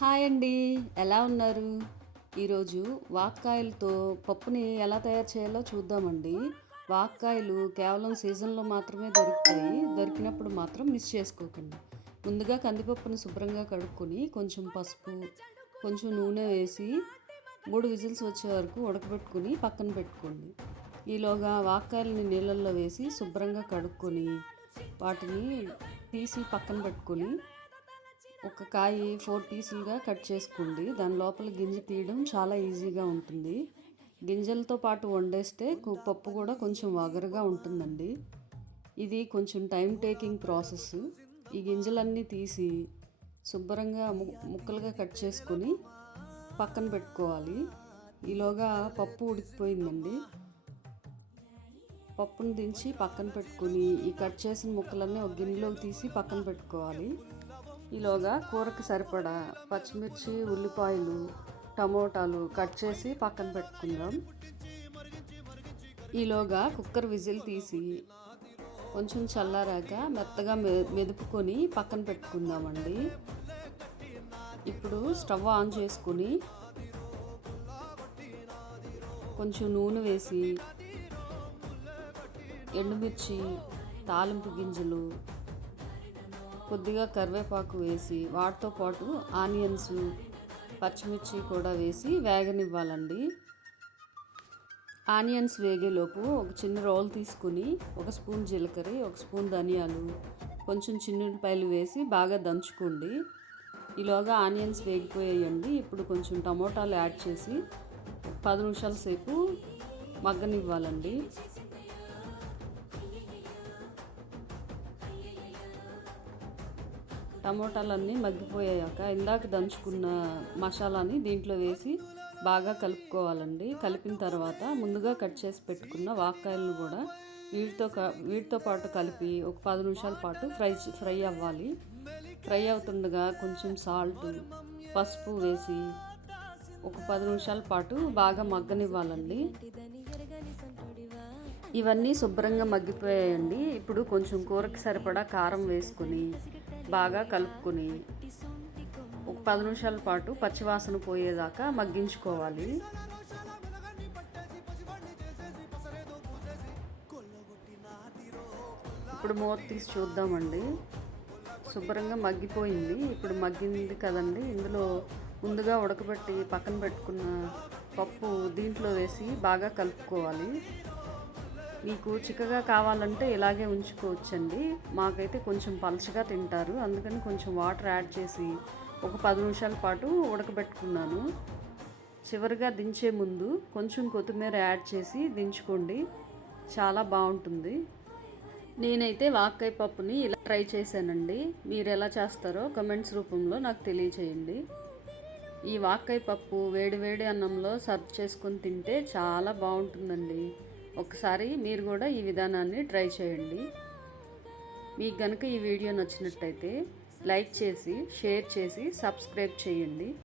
Hi అండి, ఎలా ఉన్నారు? ఈరోజు వాక్కాయలతో పప్పుని ఎలా తయారు చేయాలో చూద్దామండి. వాక్కాయలు కేవలం సీజన్లో మాత్రమే దొరుకుతాయి. దొరికినప్పుడు మాత్రం మిస్ చేసుకోకండి. ముందుగా కందిపప్పుని శుభ్రంగా కడుక్కొని కొంచెం పసుపు, కొంచెం నూనె వేసి 3 విజిల్స్ వచ్చే వరకు ఉడకబెట్టుకుని పక్కన పెట్టుకోండి. ఈలోగా వాక్కాయలని నీళ్ళల్లో వేసి శుభ్రంగా కడుక్కొని వాటిని తీసి పక్కన పెట్టుకొని ఒక కాయ 4 పీసులుగా కట్ చేసుకోండి. దాని లోపల గింజ తీయడం చాలా ఈజీగా ఉంటుంది. గింజలతో పాటు వండేస్తే పప్పు కూడా కొంచెం వగరుగా ఉంటుందండి. ఇది కొంచెం టైం టేకింగ్ ప్రాసెస్. ఈ గింజలన్నీ తీసి శుభ్రంగా ముక్కలుగా కట్ చేసుకొని పక్కన పెట్టుకోవాలి. ఈలోగా పప్పు ఉడికిపోయిందండి. పప్పును దించి పక్కన పెట్టుకుని ఈ కట్ చేసిన ముక్కలన్నీ ఒక గిన్నెలోకి తీసి పక్కన పెట్టుకోవాలి. ఈలోగా కూరకు సరిపడా పచ్చిమిర్చి, ఉల్లిపాయలు, టమోటాలు కట్ చేసి పక్కన పెట్టుకుందాం. ఈలోగా కుక్కర్ విజిల్ తీసి కొంచెం చల్లారాక మెత్తగా మెదుపుకొని పక్కన పెట్టుకుందామండి. ఇప్పుడు స్టవ్ ఆన్ చేసుకుని కొంచెం నూనె వేసి ఎండుమిర్చి, తాలింపు గింజలు, కొద్దిగా కరివేపాకు వేసి వాటితో పాటు ఆనియన్స్, పచ్చిమిర్చి కూడా వేసి వేగనివ్వాలండి. ఆనియన్స్ వేగేలోపు ఒక చిన్న రోల్ తీసుకుని 1 స్పూన్ జీలకర్ర, 1 స్పూన్ ధనియాలు, కొంచెం చిన్నుల్లిపాయలు వేసి బాగా దంచుకోండి. ఈలోగా ఆనియన్స్ వేగిపోయాయండి. ఇప్పుడు కొంచెం టమోటాలు యాడ్ చేసి 10 నిమిషాల సేపు మగ్గనివ్వాలండి. టమోటాలన్నీ మగ్గిపోయాక ఇందాక దంచుకున్న మసాలాని దీంట్లో వేసి బాగా కలుపుకోవాలండి. కలిపిన తర్వాత ముందుగా కట్ చేసి పెట్టుకున్న వాక్కాయలను కూడా వీటితో పాటు కలిపి ఒక 10 నిమిషాల పాటు ఫ్రై అవ్వాలి. ఫ్రై అవుతుండగా కొంచెం సాల్ట్, పసుపు వేసి ఒక 10 నిమిషాల పాటు బాగా మగ్గనివ్వాలండి. ఇవన్నీ శుభ్రంగా మగ్గిపోయాయండి. ఇప్పుడు కొంచెం కూరకి సరిపడా కారం వేసుకుని బాగా కలుపుకొని ఒక 10 నిమిషాల పాటు పచ్చివాసన పోయేదాకా మగ్గించుకోవాలి. ఇప్పుడు మూత తీసి చూద్దామండి. శుభ్రంగా మగ్గిపోయింది. ఇప్పుడు మగ్గింది కదండి, ఇందులో ముందుగా ఉడకబెట్టి పక్కన పెట్టుకున్న పప్పు దీంట్లో వేసి బాగా కలుపుకోవాలి. మీకు చిక్కగా కావాలంటే ఇలాగే ఉంచుకోవచ్చండి. మాకైతే కొంచెం పలచగా తింటారు, అందుకని కొంచెం వాటర్ యాడ్ చేసి ఒక 10 నిమిషాల పాటు ఉడకబెట్టుకున్నాను. చివరిగా దించే ముందు కొంచెం కొత్తిమీర యాడ్ చేసి దించుకోండి, చాలా బాగుంటుంది. నేనైతే వాక్కాయ పప్పుని ఇలా ట్రై చేశానండి. మీరు ఎలా చేస్తారో కమెంట్స్ రూపంలో నాకు తెలియచేయండి. ఈ వాక్కాయ పప్పు వేడి వేడి అన్నంలో సర్వ్ చేసుకొని తింటే చాలా బాగుంటుందండి. ఒకసారి మీరు కూడా ఈ విధానాన్ని ట్రై చేయండి. మీకు కనుక ఈ వీడియో నచ్చినట్టయితే లైక్ చేసి, షేర్ చేసి, సబ్స్క్రైబ్ చేయండి.